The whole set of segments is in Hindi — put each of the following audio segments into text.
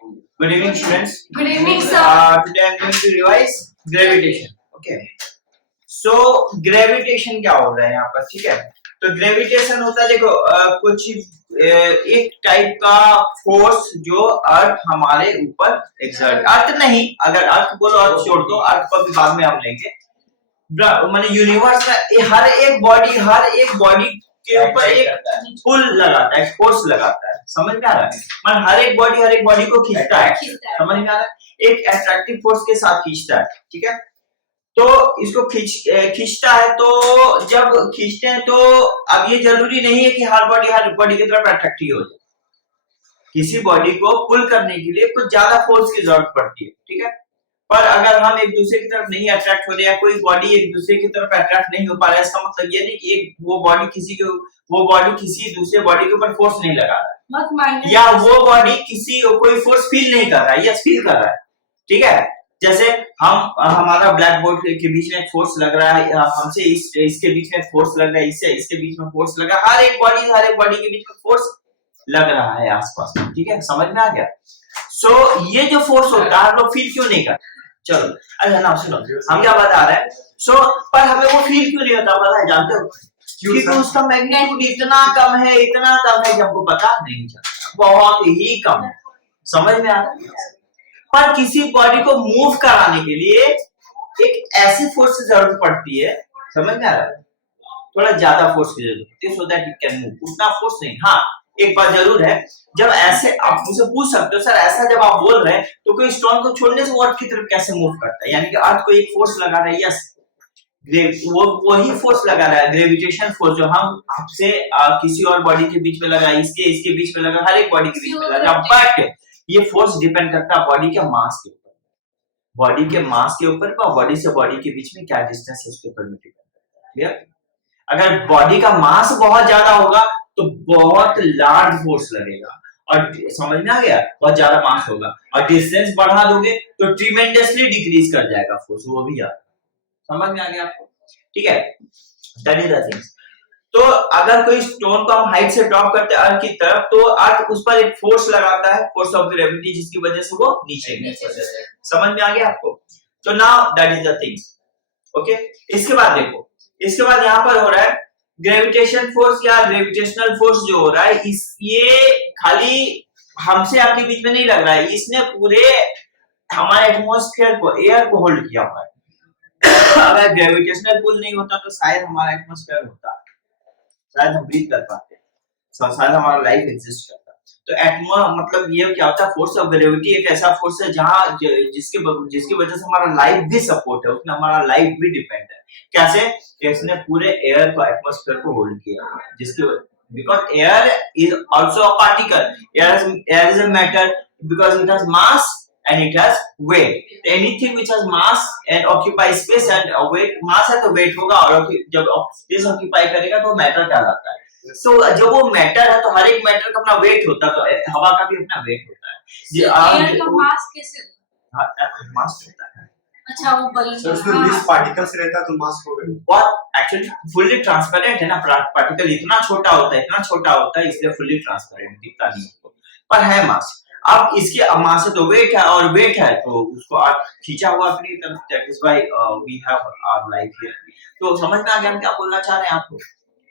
Good evening, students. Good evening, sir. Today I am going to revise gravitation. Okay. So gravitation क्या हो रहा है यहाँ पर, ठीक है? तो ग्रेविटेशन होता है, देखो कुछ एक टाइप का फोर्स जो अर्थ हमारे ऊपर एक्सर्ट, अर्थ नहीं, अगर अर्थ बोलो अर्थ छोड़ दो, अर्थ को भी बाद में हम लेंगे। माने यूनिवर्स में हर एक बॉडी के ऊपर एक पुल लगाता है, फोर्स लगाता है, समझ में आ रहा है? मान हर एक बॉडी को खींचता है, समझ में आ रहा है? एक अट्रैक्टिव फोर्स के साथ खींचता है, ठीक है? तो इसको खींचता है, तो जब खींचते हैं तो अब ये जरूरी नहीं है कि हर बॉडी की तरफ अट्रैक्टिव हो जाए। किसी बॉडी को पुल करने के लिए कुछ ज्यादा फोर्स की जरूरत पड़ती है, ठीक है? पर अगर हम एक दूसरे की तरफ नहीं अट्रैक्ट हो रहे हैं, कोई बॉडी एक दूसरे की तरफ अट्रैक्ट नहीं हो पा रहा है, इसका मतलब ये नहीं कि वो बॉडी किसी दूसरे बॉडी के ऊपर फोर्स नहीं लगा रहा है, या वो बॉडी कोई फोर्स फील नहीं कर रहा है, यस फील कर रहा है, ठीक है? जैसे हमारा ब्लैक बोर्ड के बीच में एक फोर्स लग रहा है, हमसे इसके बीच में फोर्स लग रहा है, इसके बीच में फोर्स लगा, हर एक बॉडी के बीच में फोर्स लग रहा है आसपास, ठीक है? समझ में आ गया? सो ये जो फोर्स होता है लोग फील क्यों नहीं करते? चलो अच्छा ना सुनो, हम क्या बता रहे हैं? पर हमें वो फील क्यों नहीं होता पता है, जानते हो? क्योंकि उसका मैग्नीट्यूड इतना कम है कि हमको पता नहीं चलता, बहुत ही कम है, समझ में आ रहा है? पर किसी बॉडी को मूव कराने के लिए एक ऐसी फोर्स की जरूरत पड़ती है, समझ में आ रहा है? थोड़ा ज्यादा फोर्स की जरूरत होती है, so that it can move. उतना फोर्स नहीं, हाँ एक बात जरूर है, जब ऐसे आप मुझसे पूछ सकते हो सर ऐसा जब आप बोल रहे हैं तो कोई स्टोन को छोड़ने से वो अर्थ की तरफ कैसे मूव करता है? यानी कि अर्थ को एक फोर्स लगा रहा है, यस वो वही फोर्स लगा रहा है, ग्रेविटेशन फोर्स, जो हम आपसे किसी और बॉडी के बीच में लगा, इसके बीच में लगा, हर एक बॉडी के बीच में लगा, बट ये फोर्स डिपेंड करता है बॉडी के मास के ऊपर, बॉडी से बॉडी के बीच में क्या डिस्टेंस है उसके ऊपर डिपेंड करता है, क्लियर? अगर बॉडी का मास बहुत ज्यादा होगा तो बहुत लार्ज फोर्स लगेगा, और समझ में आ गया? बहुत ज्यादा मास होगा, और डिस्टेंस बढ़ा दोगे तो ट्रीमेंडसली डिक्रीज कर जाएगा फोर्स, वो भी याद, समझ में आ गया आपको? ठीक है, दैट इज द थिंग। तो अगर कोई स्टोन को हम हाइट से ड्रॉप करते हैं अर्थ की तरफ, तो अर्थ उस पर एक फोर्स लगाता है, फोर्स ऑफ ग्रेविटी, जिसकी वजह से वो नीचे गिरता है। समझ में आ गया आपको? तो now that is the thing, okay? इसके बाद देखो, इसके बाद यहाँ पर हो रहा है ग्रेविटेशन फोर्स या ग्रेविटेशनल फोर्स जो हो रहा है, ये खाली हमसे आपके बीच में नहीं लग रहा है, इसने पूरे हमारे एटमॉस्फेयर को, एयर को होल्ड किया हुआ है। अगर ग्रेविटेशनल पुल नहीं होता तो शायद हमारा एटमॉस्फेयर होता, शायद हम ब्रीथ कर पाते, शायद हमारा लाइफ एग्जिस्ट करता। तो मतलब ये क्या होता है? फोर्स ऑफ ग्रेविटी एक ऐसा फोर्स है जहां जिसकी वजह से हमारा लाइफ भी सपोर्ट है, उसमें हमारा लाइफ भी डिपेंड है। कैसे? इसने पूरे एयर को, एटमॉस्फेयर को होल्ड किया, जिसकी because air is also a particle, air is a matter because it has mass and it has weight. Anything which has mass and occupy space and weight, mass है तो weight होगा, और जब space occupy करेगा तो matter कहलाता है। So जब वो matter है तो हर एक matter का अपना weight होता है, तो हवा का भी अपना weight होता है। एयर का मास कैसे होता है? मास होता है। अच्छा, वो बलून सर उसमें 20 पार्टिकल्स रहता है तो मास हो गया। और एक्चुअली फुल्ली ट्रांसपेरेंट है ना, पार्टिकल इतना छोटा होता है, इसलिए फुल्ली ट्रांसपेरेंट दिखता नहीं है, पर है मास। अब इसके मास है तो वेट है, और वेट है तो उसको आप खींचा हुआ अपनी तरफ, that is why we have our life here. तो समझ में आ गया हम क्या बोलना चाह रहे हैं आपको?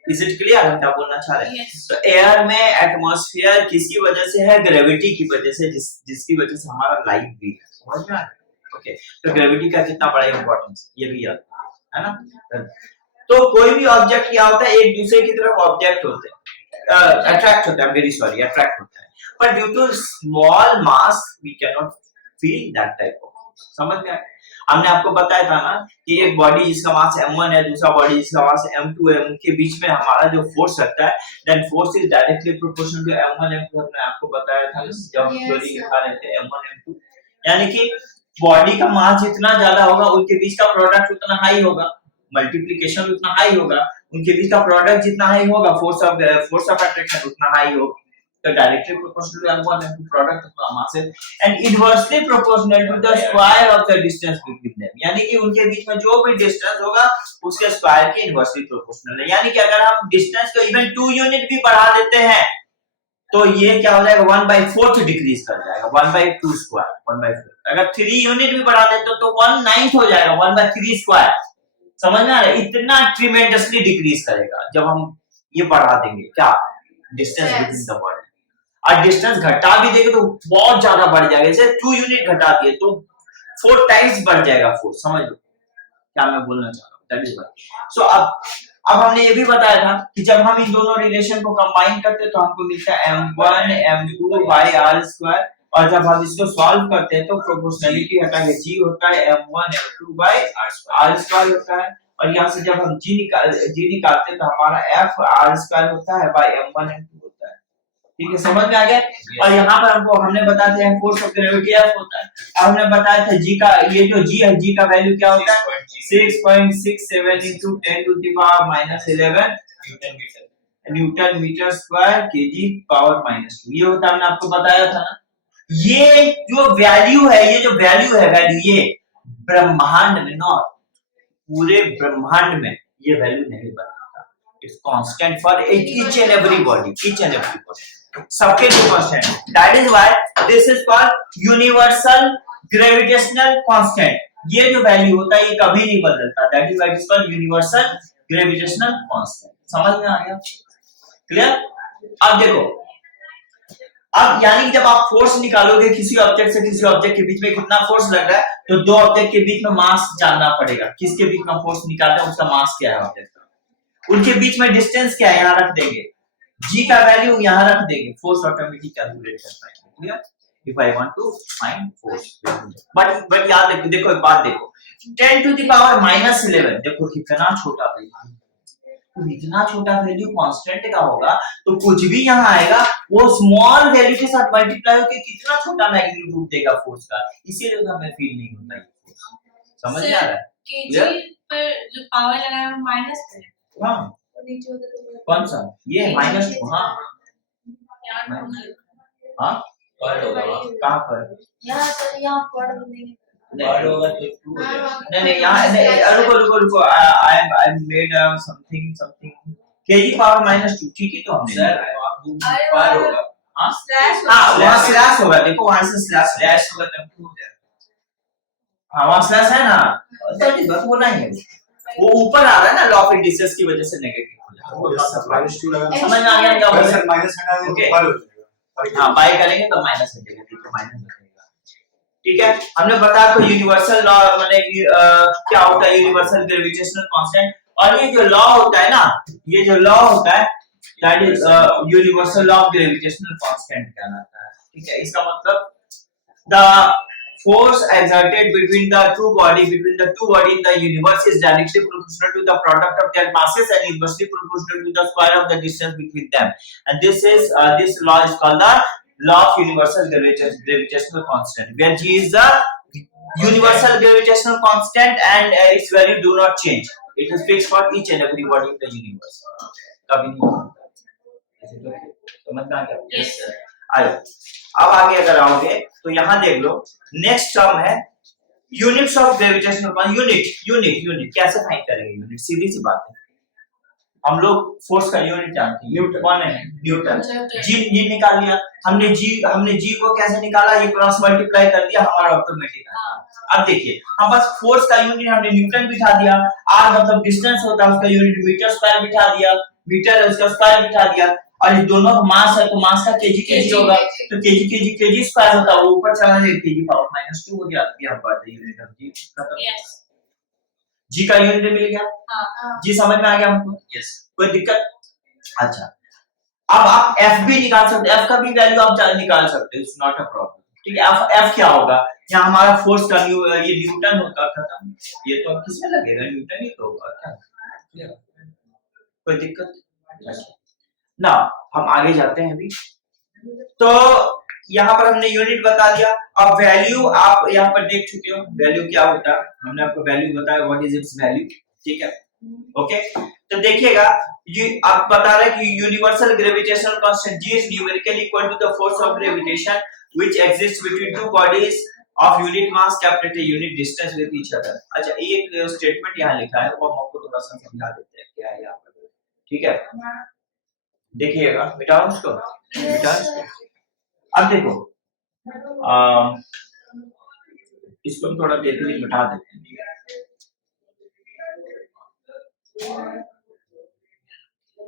इज इट क्लियर हम क्या बोलना चाह रहे हैं? Yes. तो एयर में एटमॉस्फेयर किसकी वजह से है? ग्रेविटी की वजह से, जिसकी वजह से हमारा लाइफ भी है। समझ में आ गया? ओके, तो ग्रेविटी का कितना बड़ा इंपॉर्टेंस ये भी याद है ना। तो कोई भी ऑब्जेक्ट क्या होता है, एक दूसरे की तरफ ऑब्जेक्ट होते हैं, अट्रैक्ट होता है, वेरी सॉरी, अट्रैक्ट होता है, but due to small mass we cannot feel that type of force। समझ में आया? हमने आपको बताया था ना कि एक बॉडी जिसका मास m1 है, दूसरा बॉडी जिसका मास m2 है, उनके बीच में हमारा जो फोर्स लगता है, then force is directly proportional to m1 m2। हमने आपको बताया था जब थ्योरी लिखा रहे थे m1 m2, यानी कि बॉडी का मास जितना ज्यादा होगा उनके बीच का प्रोडक्ट उतना हाई होगा, मल्टीप्लिकेशन उतना हाई होगा, उनके बीच का प्रोडक्ट जितना हाई होगा, फोर्स ऑफ अट्रैक्शन उतना हाई होगा। तो directly proportional to m1 m2 product of the masses and inversely proportional to the square of the distance between them। यानी कि उनके बीच में जो भी डिस्टेंस होगा उसके स्क्वायर के इनवर्सली प्रोपोर्शनल है। यानी कि अगर हम डिस्टेंस को इवन 2 यूनिट भी बढ़ा देते हैं तो ये क्या हो जाएगा 1/4 डिक्रीज कर जाएगा 1/2 स्क्वायर 1/4। अगर 3 यूनिट भी बढ़ा देते तो 1/9 हो जाएगा 1/3 स्क्वायर। समझ में आ रहा है? इतना ट्रिमेंडसली डिक्रीज करेगा जब हम ये बढ़ा देंगे क्या डिस्टेंस बिटवीन द बॉडी। और डिस्टेंस घटा भी देंगे तो बहुत ज्यादा बढ़ जाएगा। जैसे 2 यूनिट घटा दिए तो 4 टाइम्स बढ़ जाएगा फोर्स। समझ लो क्या मैं बोलना चाह रहा हूँ। That is why. सो अब हमने ये भी बताया था कि जब हम इन दोनों रिलेशन को कंबाइन करते हैं तो हमको मिलता है m1 m2 by r²। और जब हम इसको सॉल्व करते हैं तो प्रोपोर्शनलिटी हटा के g होता है m1 m2 by r² होता है। और यहाँ से जब हम g निकालते हैं तो हमारा f r² होता है by m1 m2 होता है। ठीक है, समझ में आ गया। और यहाँ पर हमने बताते हैं फोर्स ऑफ ग्रेविटी F होता है। अब हमने बताया था जी का, ये जो जी है, जी का वैल्यू क्या होता है 6.67 into 10 to the power -11 newton metre square kg power -2। ये होता है, हमने आपको बताया था ना। ये जो वैल्यू है, ये जो वैल्यू है, वैल्यू ये ब्रह्मांड में ना, पूरे ब्रह्मांड में ये वैल्यू नहीं बदलता। It's constant for each and every body, each and every body, सबके लिए constant. That is why this is called universal gravitational constant. ये जो वैल्यू होता है ये कभी नहीं बदलता। That is why it is called universal gravitational constant. समझ में आ गया? क्लियर? अब देखो, अब यानी कि जब आप फोर्स निकालोगे किसी ऑब्जेक्ट से किसी ऑब्जेक्ट के बीच में कितना फोर्स लग रहा है, तो दो ऑब्जेक्ट के बीच में मास जानना पड़ेगा। किसके बीच में फोर्स निकालना है, उसका मास क्या है ऑब्जेक्ट का। उनके बीच में डिस्टेंस क्या है, यहाँ रख देंगे। जी का वैल्यू यहाँ रख देंगे, फोर्स ऑटोमेटिक कैलकुलेट कर पाएंगे। Clear? If I want to find force, but याद देखो, देखो एक बात देखो, 10 to the power -11 देखो कितना छोटा वैल्यू। तो इतना छोटा वैल्यू कांस्टेंट का होगा तो कुछ भी यहाँ आएगा वो स्मॉल वैल्यू के साथ मल्टीप्लाई होकर कितना छोटा मैग्नीट्यूड देगा फोर्स का। इसीलिए तो हमें फील नहीं होता ये फोर्स। समझ में आ रहा है? केजी पर जो पावर लगा है वो माइनस है। हाँ, कौन सा ये -2? हाँ हाँ, कहाँ पर यहाँ पढ़ देंगे। नहीं यहाँ रुको I made something KG power -2। ठीक है, तो हमने पावर होगा। हाँ वहाँ स्लैश होगा, देखो वहाँ से स्लैश होगा तब हो जाएगा। हाँ वहाँ स्लैश है ना, बस वो नहीं है, वो ऊपर आ रहा है ना, लॉ ऑफ इंडिसेस की वजह से नेगेटिव हो जाएगा। -2 लगा, समझ में आ गया क्या होगा? माइनस हटा देंगे तो हाँ बाय करेंगे तो माइनस हो जाएगा। ठीक है, माइनस हो जाएगा। ठीक है, हमने बताया तो यूनिवर्सल लॉ माने कि क्या होता है यूनिवर्सल ग्रेविटेशनल कांस्टेंट। और ये जो लॉ होता है ना, ये जो लॉ होता है that is universal law of gravitational constant कहलाता है। ठीक है, इसका मतलब the force exerted between the two body in the universe is directly proportional to the product of their masses and inversely proportional to the square of the distance between them, and this law is called the law of universal gravitational constant, where g is the universal gravitational constant and its value do not change. It is fixed for each and every body in the universe. कभी नहीं बदलता। समझ में आ गया? Yes sir। आयो, अब आगे अगर आओगे तो यहाँ देख लो, नेक्स्ट टर्म है यूनिट्स ऑफ ग्रेविटेशनल यूनिट कैसे फाइंड करेंगे? यूनिट सीधी सी बात है, हम लोग फोर्स का यूनिट जानते हैं, न्यूटन। कौन है? न्यूटन। जी निकाल लिया हमने, जी को कैसे निकाला, ये क्रॉस मल्टीप्लाई कर दिया, हमारा ऑटोमेटिक। अब देखिए, हम बस फोर्स का यूनिट हमने न्यूटन बिठा दिया, आर मतलब डिस्टेंस होता है उसका यूनिट मीटर स्क्वायर बिठा दिया, मीटर है उसका स्क्वायर बिठा दिया, और ये दोनों का मास है तो मास का केजी होगा, तो केजी स्क्वायर होता है, वो ऊपर चला जाएगा, केजी पावर -2 हो गया। यहाँ पर यूनिट ऑफ जी खत्म। जी का यूनिट मिल गया। हाँ। जी समझ में आ गया हमको? यस, कोई दिक्कत? अच्छा, अब आप एफ भी निकाल सकते हैं, एफ का भी वैल्यू आप निकाल सकते हैं, इट्स नॉट अ प्रॉब्लम। ठीक है, एफ क्या होगा, यहाँ हमारा फोर्स का ये न्यूटन होगा, खत्म। ये तो अब किसमें लगेगा, न्यूटन ही तो होगा क्या, कोई दिक्कत? ना हम आगे जाते हैं अभी। तो यहाँ पर हमने यूनिट बता दिया। अब वैल्यू आप यहाँ पर देख चुके हो, वैल्यू क्या होता है, हमने आपको वैल्यू बताया, व्हाट इज इट्स वैल्यू। ठीक है, ओके। तो देखिएगा, ये आप बता रहे कि universal gravitational constant G is numerically equal to the force of gravitation which exists between two bodies of unit mass kept at a unit distance with each other. अच्छा, एक स्टेटमेंट यहाँ लिखा है, वो हम आपको थोड़ा सा समझा देते हैं क्या है यहाँ पर। ठीक है, देखिएगा, मिटाओ उसको, मिटाओ इसको। अब देखो इसको थोड़ा देर के लिए मिटा देते हैं।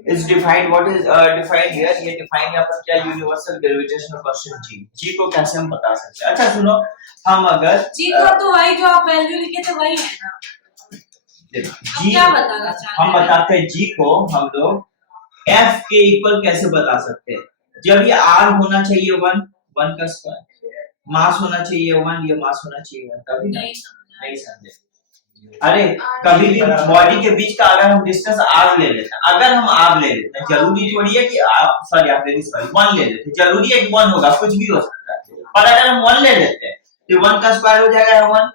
Is defined, what is defined here, ये डिफाइन यहाँ पर क्या, यूनिवर्सल ग्रेविटेशनल कांस्टेंट जी। जी को कैसे हम बता सकते हैं? अच्छा सुनो, हम अगर जी का तो वही जो आप वैल्यू लिखे थे वही है ना, जी क्या बताना चाह रहे हम हैं? बताते हैं जी को हम लोग एफ के इक्वल कैसे बता सकते हैं? जब ये आर होना चाहिए 1 1 का स्क्वायर, मास होना चाहिए 1, ये मास होना चाहिए 1, तभी ना। नहीं समझे? अरे कभी भी बॉडी के बीच का अगर हम डिस्टेंस आर ले लेते हैं, अगर हम आर ले लेते हैं, जरूरी थोड़ी है कि सॉरी आप वेरी सॉरी 1 ले लेते हैं, जरूरी है कि 1 होगा, कुछ भी हो सकता है। पर अगर हम 1 ले लेते हैं तो 1 का स्क्वायर हो जाएगा 1,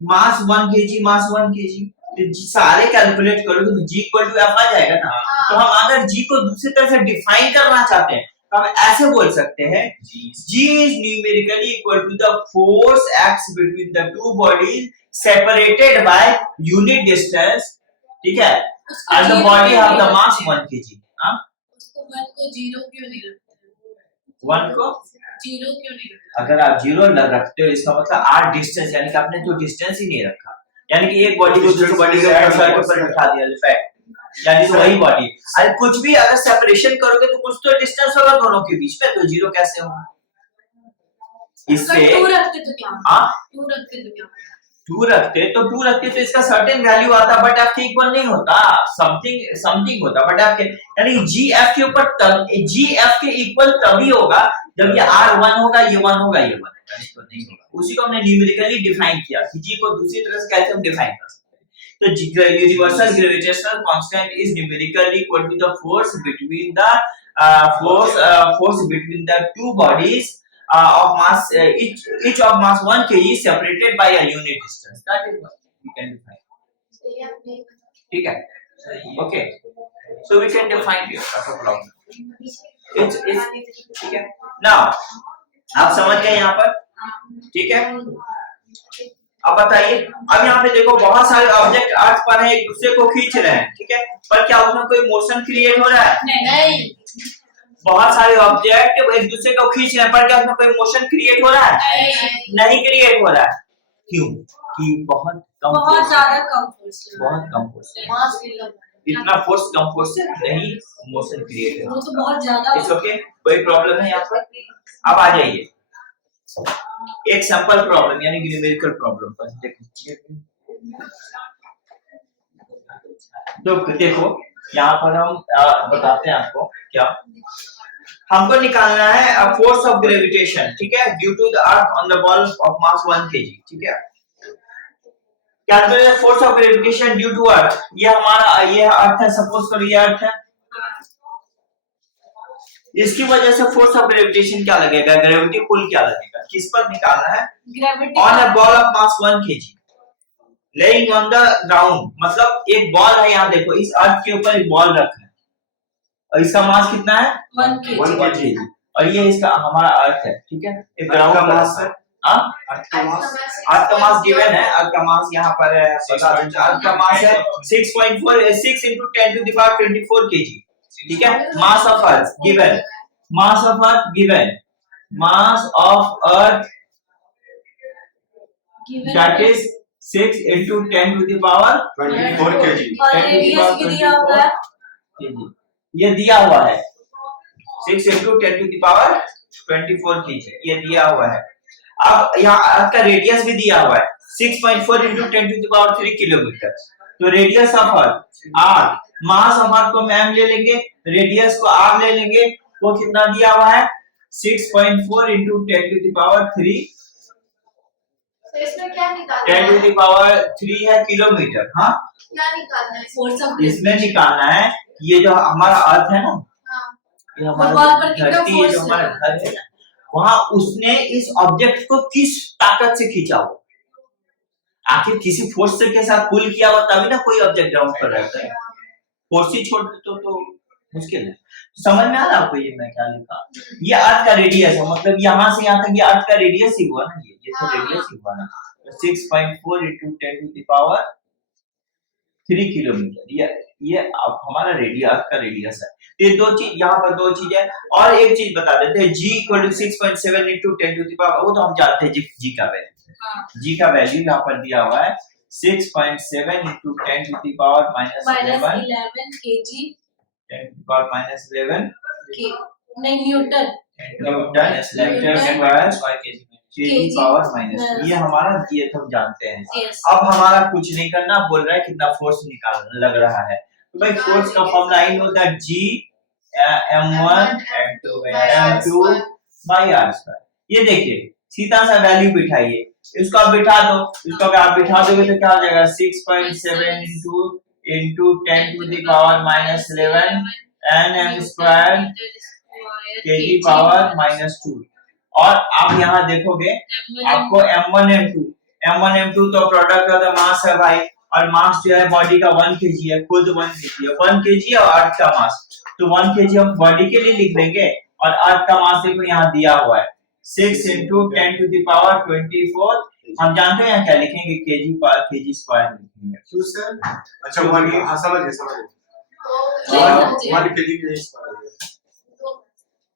मास 1 केजी, मास 1 केजी, तो सारे कैलकुलेट करोगे तो g इक्वल टू f आ जाएगा ना। तो हम अगर g को दूसरी तरह से डिफाइन करना चाहते हैं तो हम ऐसे बोल सकते हैं g is numerically equal to the force x between the two bodies separated by unit distance, ठीक है, and the body have the mass 1 kg। हाँ, उसको 1 को 0 क्यों नहीं रखते? 1 को 0 क्यों नहीं रखते? अगर आप 0 रखते हो इसका मतलब r डिस्टेंस, यानी कि आपने तो डिस्टेंस ही नहीं रखा, यानी कि एक बॉडी को दूसरी बॉडी के ऊपर बैठा दिया, इफेक्ट, यानी तो वही बॉडी। अरे कुछ भी अगर सेपरेशन करोगे तो कुछ तो डिस्टेंस होगा दोनों के बीच में, तो 0 कैसे होगा? इससे 2 रखते तो क्या? हाँ 2 रखते तो क्या? 2 रखते तो इसका सर्टेन वैल्यू आता, बट f के इक्वल नहीं होता, समथिंग होता, बट f के, यानी g f के ऊपर तब g f के इक्वल तभी होगा जब ये r 1 होगा, ये 1 होगा, ये 1 होगा, नहीं तो नहीं होगा। उसी को हमने न्यूमेरिकली डिफाइन किया कि g को दूसरी तरह से कैसे हम डिफाइन कर सकते हैं। तो universal gravitational constant is numerically equal to the force between the force between the two bodies of mass each of mass 1 kg separated by a unit distance, that is what we can define, ठीक है, okay, so we can define here not a problem, it's ठीक है। now आप समझ गए यहाँ पर, ठीक है। अब बताइए, अब यहाँ पे देखो बहुत सारे ऑब्जेक्ट अर्थ पर है, एक दूसरे को खींच रहे हैं, ठीक है, पर क्या उसमें कोई मोशन क्रिएट हो रहा है? नहीं। बहुत सारे ऑब्जेक्ट एक दूसरे को खींच रहे हैं, पर क्या उसमें कोई मोशन क्रिएट हो रहा है? नहीं क्रिएट हो रहा है। क्यों? कि बहुत ज्यादा कम फोर्स, बहुत कम फोर्स, इतना फोर्स कम फोर्स से नहीं मोशन क्रिएट हो, वो तो बहुत ज्यादा। इट्स ओके, कोई प्रॉब्लम है यहाँ पर? अब आ जाइए एक सिंपल प्रॉब्लम यानी कि न्यूमेरिकल प्रॉब्लम पर देखिए। तो देखो यहाँ पर हम बताते हैं आपको, क्या हमको निकालना है फोर्स ऑफ ग्रेविटेशन, ठीक है, due to the earth on the ball of mass 1 kg, ठीक है। Calculate force of gravitation due to earth, ये हमारा ये अर्थ है, सपोज करो ये अर्थ है, इसकी वजह से फोर्स ऑफ ग्रेविटेशन क्या लगेगा, ग्रेविटी पुल क्या लगेगा, किस पर निकालना है? Gravity on a ball of mass 1 kg laying on the ground, मतलब एक बॉल है, यहाँ देखो इस अर्थ के ऊपर एक बॉल रखा है और इसका मास कितना है? 1 kg, और ये इसका हमारा अर्थ है, ठीक है, एक ग्राउंड का मास है, अर्थ का मास गिवन है, अर्थ का मास यहाँ पर है, अर्थ का मास है 6.46 into 10 to the power 24 kg, ठीक है। Mass of earth given, mass of earth given, mass of earth that is 6 into 10 to the power 24 kg, और रेडियस भी दिया हुआ है, ये दिया हुआ है 6 into 10 to the power 24 kg, ये दिया हुआ है। अब यहाँ अर्थ का रेडियस भी दिया हुआ है 6.4 into 10 to the power 3 kilometre, तो radius of earth r, mass of earth को हम m ले लेंगे, रेडियस को r ले लेंगे, वो कितना दिया हुआ है 6.4 into 10 to the power 3, तो इसमें क्या निकालना 10 to the power 3 है किलोमीटर, हाँ क्या निकालना है? फोर्स ऑफ इसमें निकालना है ये जो हमारा अर्थ है ना, ये हमारा धरती है जो हमारा घर है ना, वहां उसने इस ऑब्जेक्ट को किस ताकत से खींचा हो, आखिर किसी फोर्स से के साथ पुल किया हो तभी ना कोई ऑब्जेक्ट ग्राउंड पर रहता है, फोर्स ही छोड़ दे तो मुश्किल है। समझ में आ रहा आपको ये मैं क्या लिखा? ये अर्थ का रेडियस है, मतलब यहाँ से यहाँ तक ये अर्थ का रेडियस ही हुआ ना, ये तो रेडियस ही हुआ ना, 6.4 into 10 to the power 3 kilometre, ये अब हमारा रेडियस, अर्थ का रेडियस है। ये दो चीज, यहाँ पर दो चीज है। और एक चीज बता देते हैं, g equal to 6.7 into 10 to the power, वो तो हम जानते हैं g का वैल्यू, g का वैल्यू यहाँ पर दिया हुआ है 6.7 into 10 to the power minus 11 kg 10 to the power minus 11 नहीं newton newton metre square kg power minus, ये हमारा ये तो हम जानते हैं। yes. अब हमारा कुछ नहीं करना, बोल रहा है कितना फोर्स निकालना लग रहा है, तो भाई फोर्स का फॉर्मूला इन होता है g m1 m2 by r square. ये देखिए सीधा सा वैल्यू बिठाइए, इसको आप बिठा दो, इसको अगर आप बिठा दोगे तो क्या हो जाएगा 6.7 into 10 to the power minus 11 nm square kg power minus 2। और आप यहाँ देखोगे आपको m1 m2 तो प्रोडक्ट ऑफ द मास है भाई, और मास जो है बॉडी का 1 kg है, खुद 1 kg है, 1 kg और अर्थ का मास, तो 1 kg हम बॉडी के लिए लिख देंगे, और अर्थ का मास देखो यहाँ दिया हुआ है 6 इंटू 10 टू द पावर 24, हम जानते हैं यहाँ क्या लिखेंगे केजी स्क्वायर लिखेंगे। क्यों सर? अच्छा वन, हाँ समझ जी, वन केजी के स्क्वायर।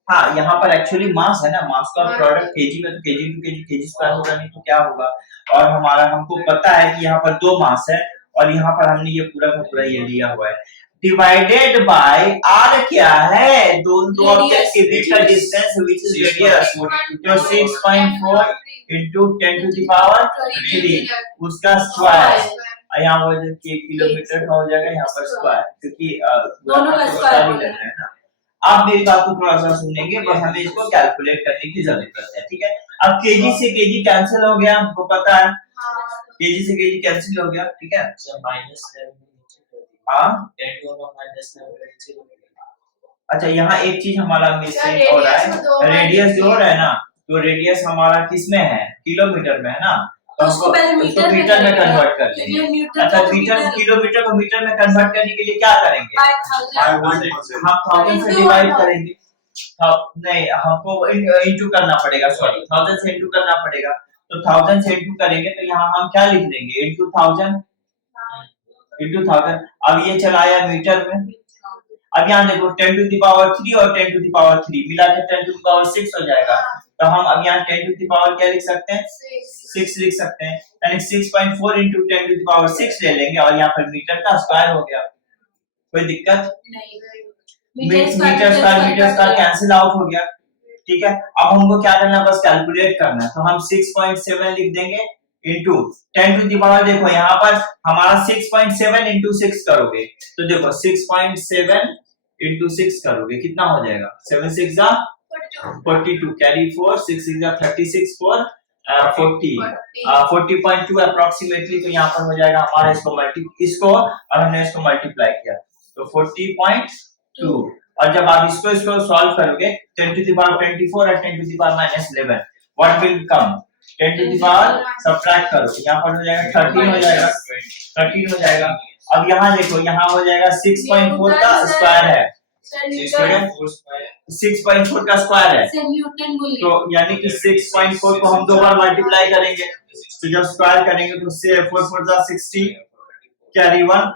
हाँ यहाँ पर एक्चुअली मास है ना, मास का प्रोडक्ट केजी में तो केजी टू केजी स्क्वायर होगा, नहीं तो क्या होगा। और हमारा हमको पता है कि यहाँ पर दो मास है, और यहाँ पर हमने ये पूरा का पूरा ये लिया हुआ है, डिवाइडेड बाय आर क्या है, दो ऑब्जेक्ट के बीच का डिस्टेंस व्हिच इज रेडियस, तो 6.4 इंटू 10 टू द पावर 3 उसका स्क्वायर, यहाँ वो किलोमीटर का हो जाएगा, यहाँ पर स्क्वायर, क्योंकि दोनों का स्क्वायर हो है ना। आप मेरी बात को थोड़ा सा सुनेंगे, बस हमें इसको कैलकुलेट करने की जरूरत है, ठीक है। अब केजी से केजी कैंसिल हो गया, हमको पता है केजी से केजी कैंसिल हो गया, ठीक है। हाँ अच्छा यहाँ एक चीज हमारा मिसिंग हो रहा है, रेडियस जो हो रहा है ना, तो रेडियस हमारा किस में है, किलोमीटर में है ना, तो उसको पहले मीटर में कन्वर्ट कर लेंगे। अच्छा किलोमीटर को मीटर में कन्वर्ट करने के लिए क्या करेंगे, हम 1000 से डिवाइड करेंगे, नहीं हमको इंटू करना पड़ेगा, सॉरी 1000 से इंटू करना पड़ेगा, तो 1000 से इंटू करेंगे तो यहाँ हम क्या लिख देंगे इंटू 1000 इंटू 1000। अब ये चलाया मीटर में, अब यहाँ देखो 10 टू द पावर 3 और 10 टू द पावर 3 मिला के 10 टू द पावर 6 हो जाएगा, तो हम अब यहाँ 10 टू द पावर क्या लिख सकते हैं 6 लिख सकते हैं, यानी 6.4 इंटू 10 टू द पावर 6 ले लेंगे, और यहाँ पर मीटर का स्क्वायर हो गया, कोई दिक्कत नहीं, मीटर स्क्वायर कैंसिल आउट हो गया, ठीक है। अब हमको क्या करना है, बस कैलकुलेट करना है, तो हम 6.7 लिख देंगे इंटू 10 टू द पावर, देखो यहाँ पर हमारा 6.7 इंटू 6 करोगे तो देखो 6.7 इंटू 6 करोगे कितना हो जाएगा, 7 6 जा 42 कैरी 4 6 6 जा 36 4 40.2 अप्रोक्सीमेटली, तो यहाँ पर हो जाएगा हमारा इसको और हमने इसको मल्टीप्लाई किया तो 40.2, और जब आप इसको सॉल्व करोगे 10 टू द पावर 24 और 10 to the power minus 11 what will come, 10 to the power subtract करो, यहाँ पर हो जाएगा 13 हो जाएगा, 13 हो जाएगा। अब यहाँ देखो यहाँ हो जाएगा 6.4 का स्क्वायर है, 6.4 का स्क्वायर है, तो यानी कि 6.4 को हम दो बार मल्टीप्लाई करेंगे, तो जब स्क्वायर करेंगे तो 4 4 जा 60 कैरी 1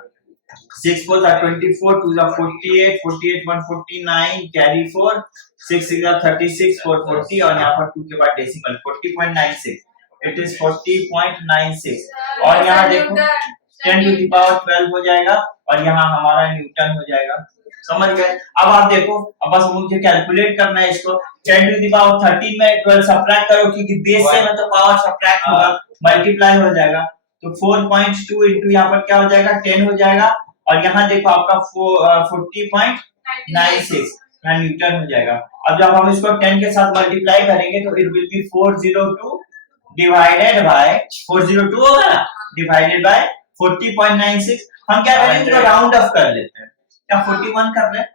6 4 जा 24 2 जा 48 48 149 कैरी 4 6 6 जा 36 4 40, और यहाँ पर 2 के बाद डेसिमल 40.96, इट इज 40.96, और यहाँ देखो 10 टू द पावर 12 हो जाएगा, और यहाँ हमारा न्यूटन हो जाएगा, समझ गए। अब आप देखो, अब बस मुझे कैलकुलेट करना है इसको, 10 टू द पावर 13 में 12 सब्ट्रैक्ट करो, क्योंकि बेस से में तो पावर सब्ट्रैक्ट होगा, मल्टीप्लाई हो जाएगा, तो 4.2 इंटू यहाँ पर क्या हो जाएगा 10 हो जाएगा, और यहाँ देखो आपका 40.96 न्यूटन हो जाएगा। अब जब हम इसको 10 के साथ मल्टीप्लाई करेंगे तो it will be 402 divided by 402 होगा ना, डिवाइडेड बाय 40.96, हम क्या करेंगे तो राउंड ऑफ कर लेते हैं, क्या 41 कर रहे हैं,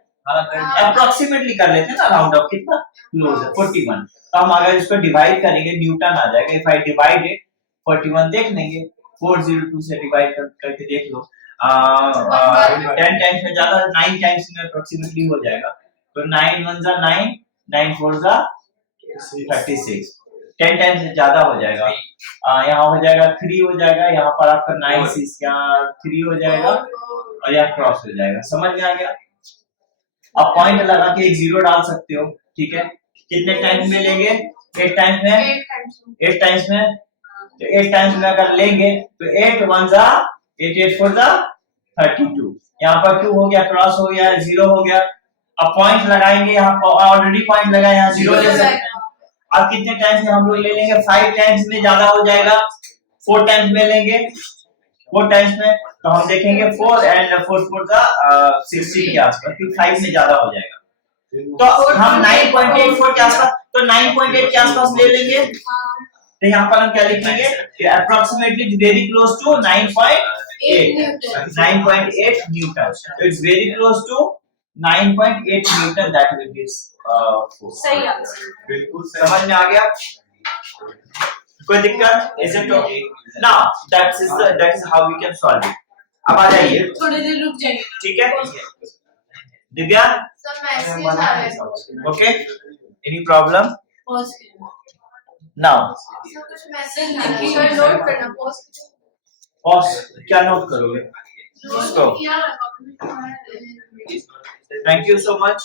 अप्रोक्सीमेटली कर लेते हैं ना, राउंड ऑफ कितना क्लोज है 41, तो हम अगर इसको डिवाइड करेंगे न्यूटन आ जाएगा, इफ आई डिवाइड इट 41 देख लेंगे, 402 से डिवाइड करके देख लो, 10 टाइम्स में ज्यादा 9 टाइम्स में अप्रोक्सीमेटली हो जाएगा, तो 9 1 जा 9 9 4 जा 36, 10 टाइम्स से ज्यादा हो जाएगा, यहाँ हो जाएगा 3 हो जाएगा, यहाँ पर आपका 9 6 यहाँ 3 हो जाएगा, और यहाँ क्रॉस हो जाएगा, समझ में आ गया। आप पॉइंट लगा के एक जीरो डाल सकते हो, ठीक है। कितने टाइम्स में लेंगे? 8 टाइम्स में, 8 टाइम्स में। तो 8 टाइम्स में अगर लेंगे तो 8 1 जा 8 8 4 जा 32। यहाँ पर 2 हो गया, क्रॉस हो गया, 0 हो गया। अब पॉइंट लगाएंगे, यहाँ ऑलरेडी पॉइंट लगा, यहाँ 0 ले सकते हैं। अब कितने टाइम्स में हम लोग ले लेंगे? 5 टाइम्स में ज्यादा हो जाएगा, 4 टाइम्स में लेंगे। 4 टाइम्स में तो हम देखेंगे 4 एंड 4 4 का 60 के आसपास, क्योंकि 5 में ज्यादा हो जाएगा। तो हम 9.84 के आसपास, तो 9.8 के आसपास ले लेंगे। तो यहाँ पर हम क्या लिखेंगे कि approximately very close to 9.8 newton. तो it's very close to 9.8 newton, that will be सही आंसर। बिल्कुल सही। समझ में आ गया? कोई दिक्कत? Is it okay? Now that is how we can solve it. अब आ जाइए, थोड़ी देर रुक जाइए। ठीक है दिव्या? सर मैसेज आ रहा है। Okay, any problem? पॉज करो। नाउ सर कुछ मैसेज आ रहा है, सर नोट करना पॉज पॉज क्या नोट करोगे? किया। Thank you so much.